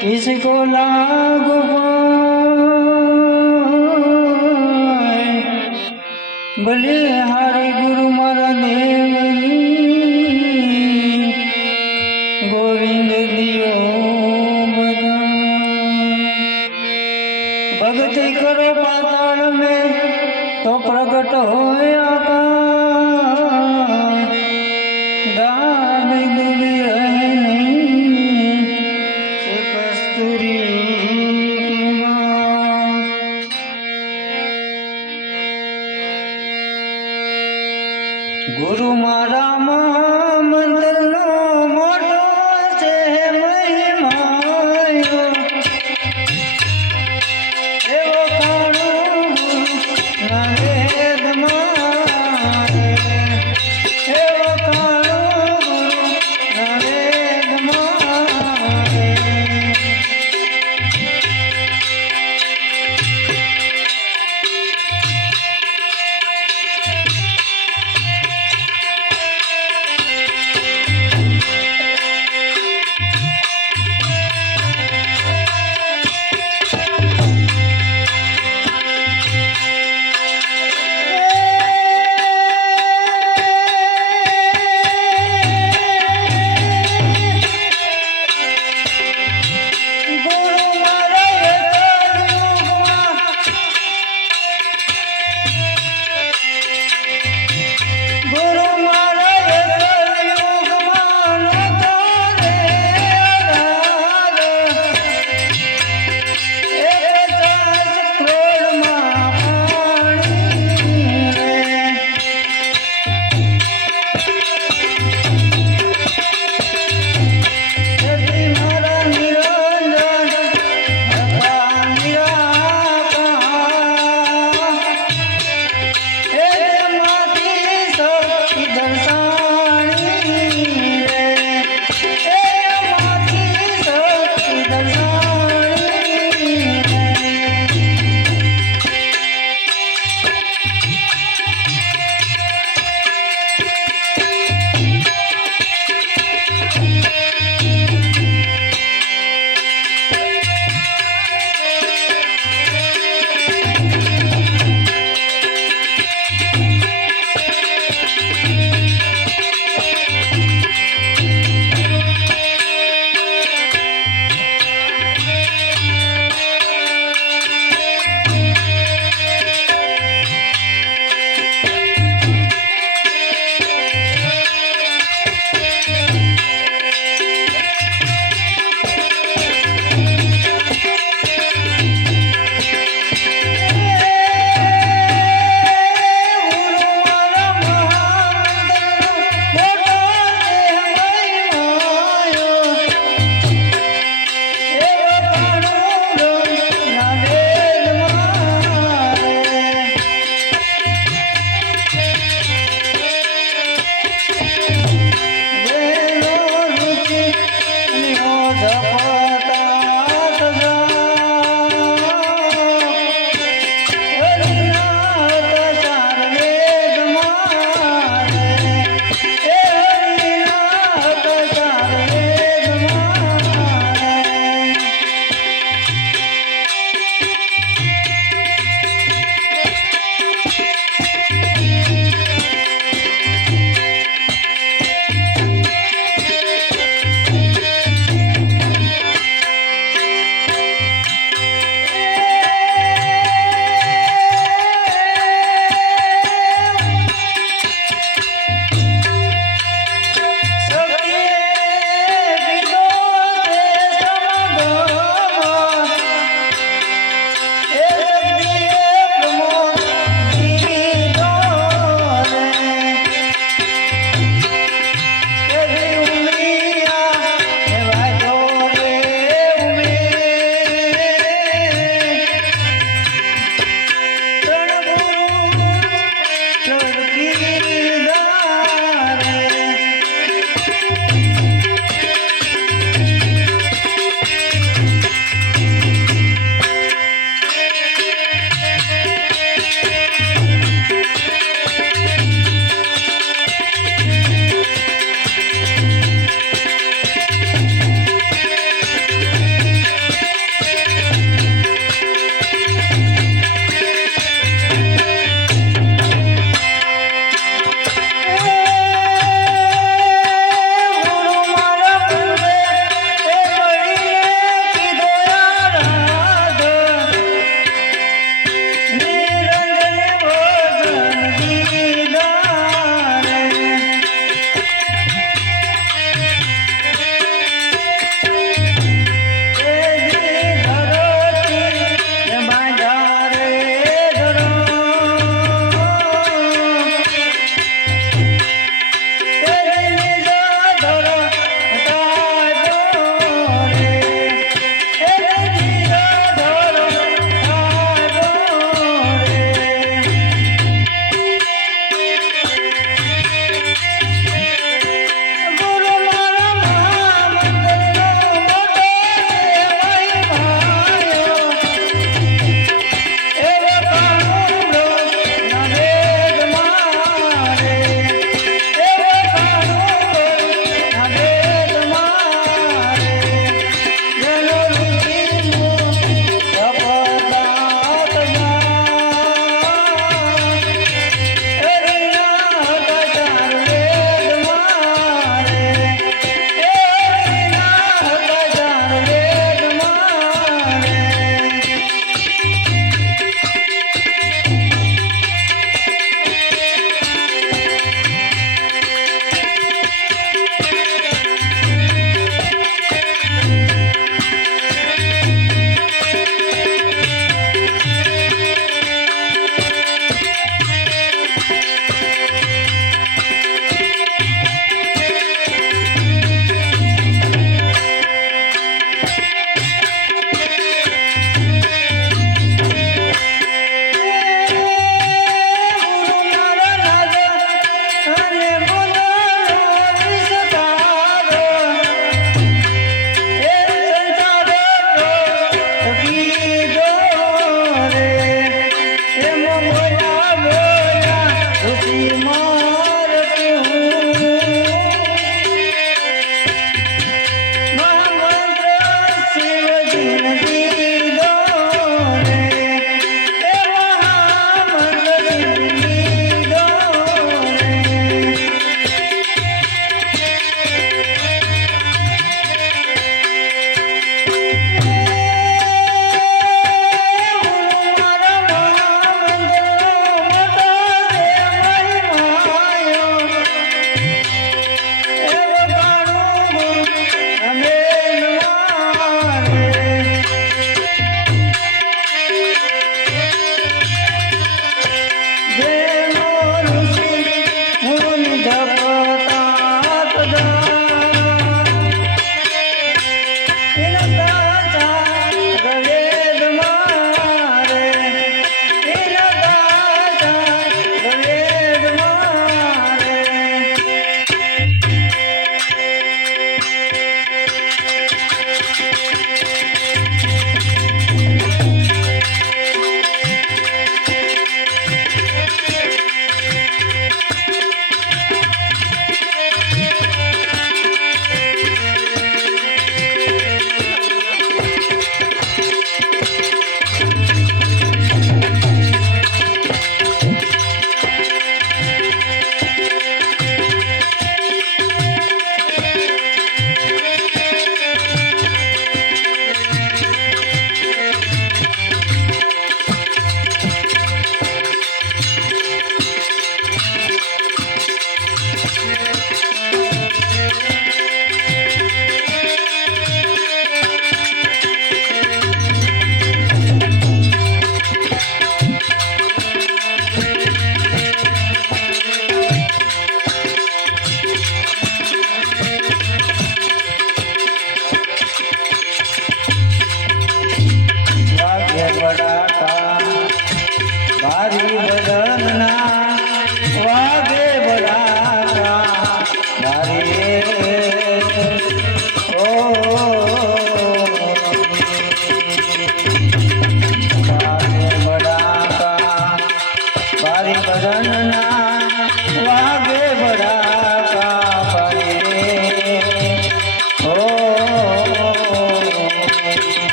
किसको लाग पाए? बोले हरे गुरु ગુરુ મારા મંત્રનો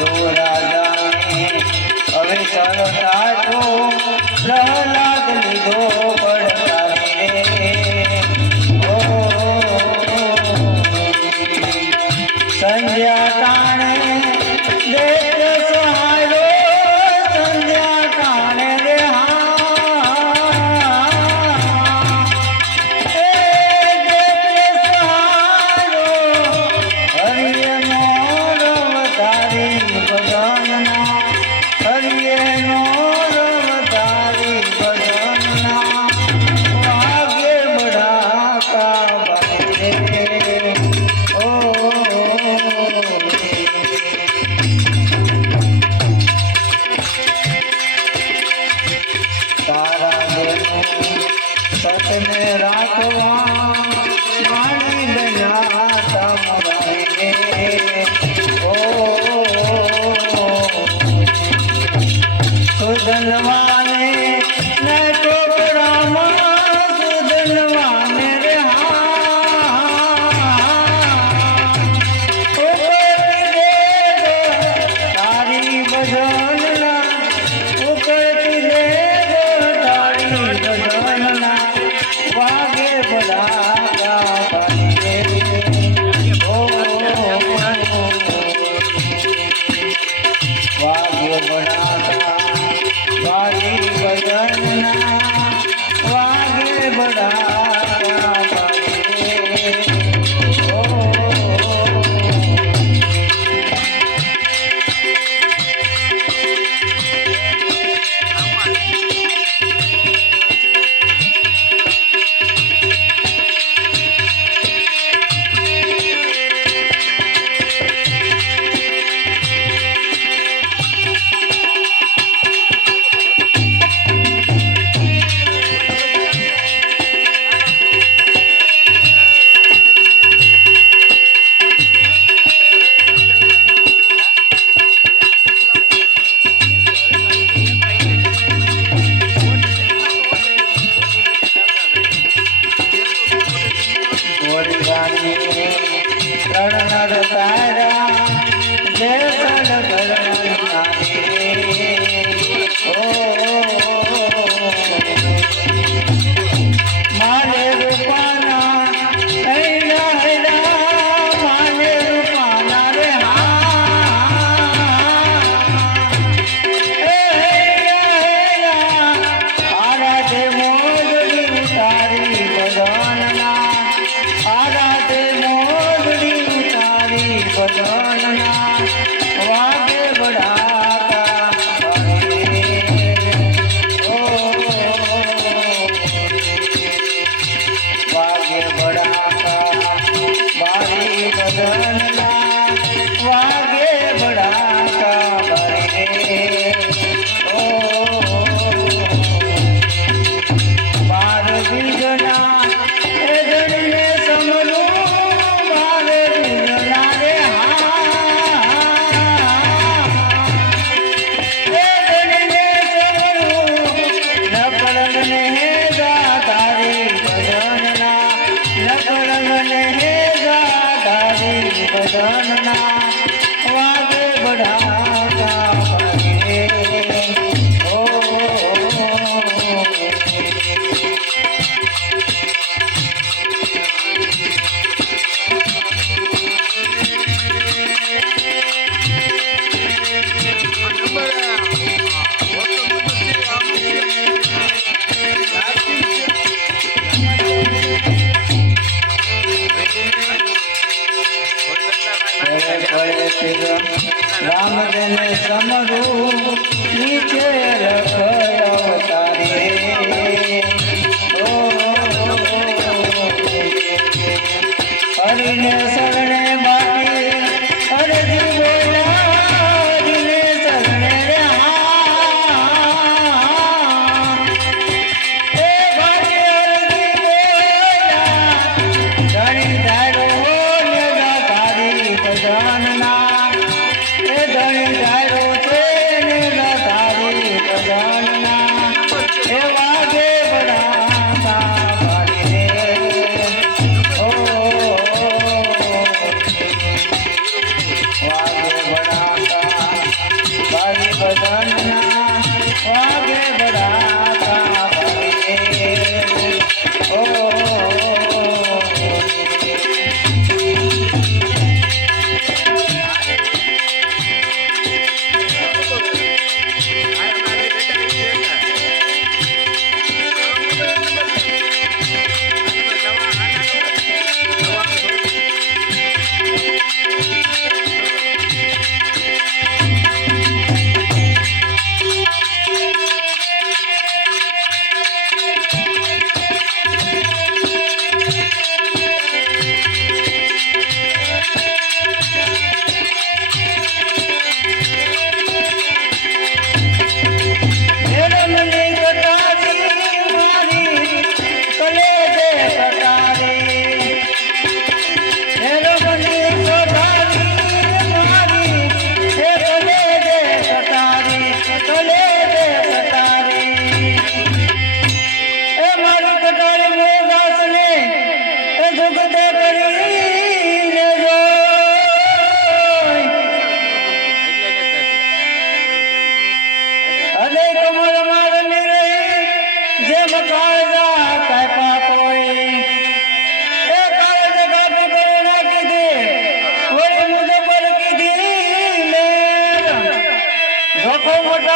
No, no.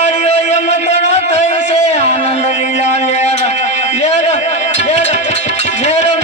तारियो यमगण तैसे आनंद लीला लेर लेर लेर लेर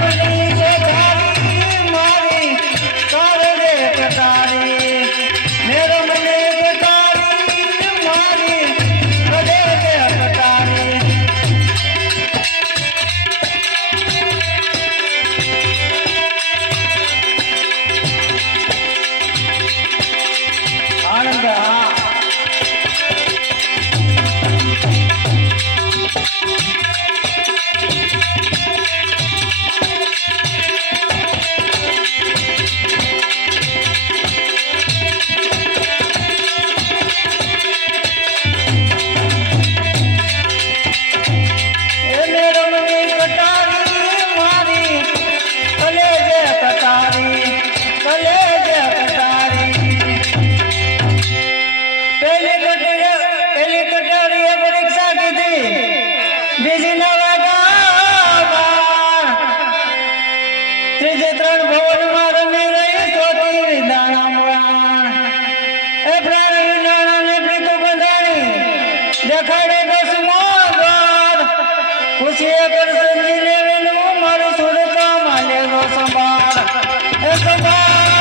કરસંજી લેવેલું મારું સુરતા માલેનો સંભાળ. સંભાળ.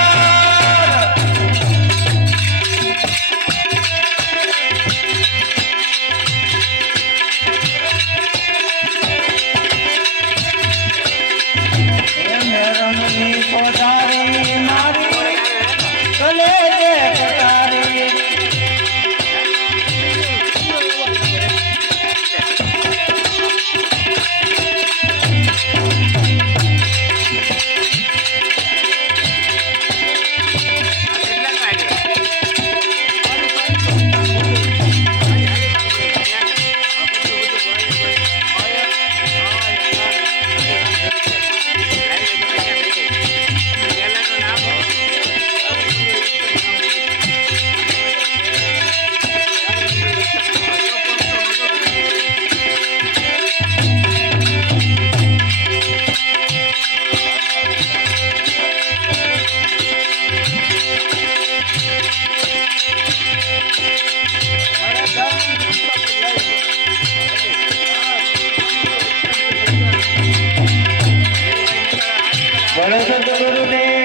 Alasan turun ini.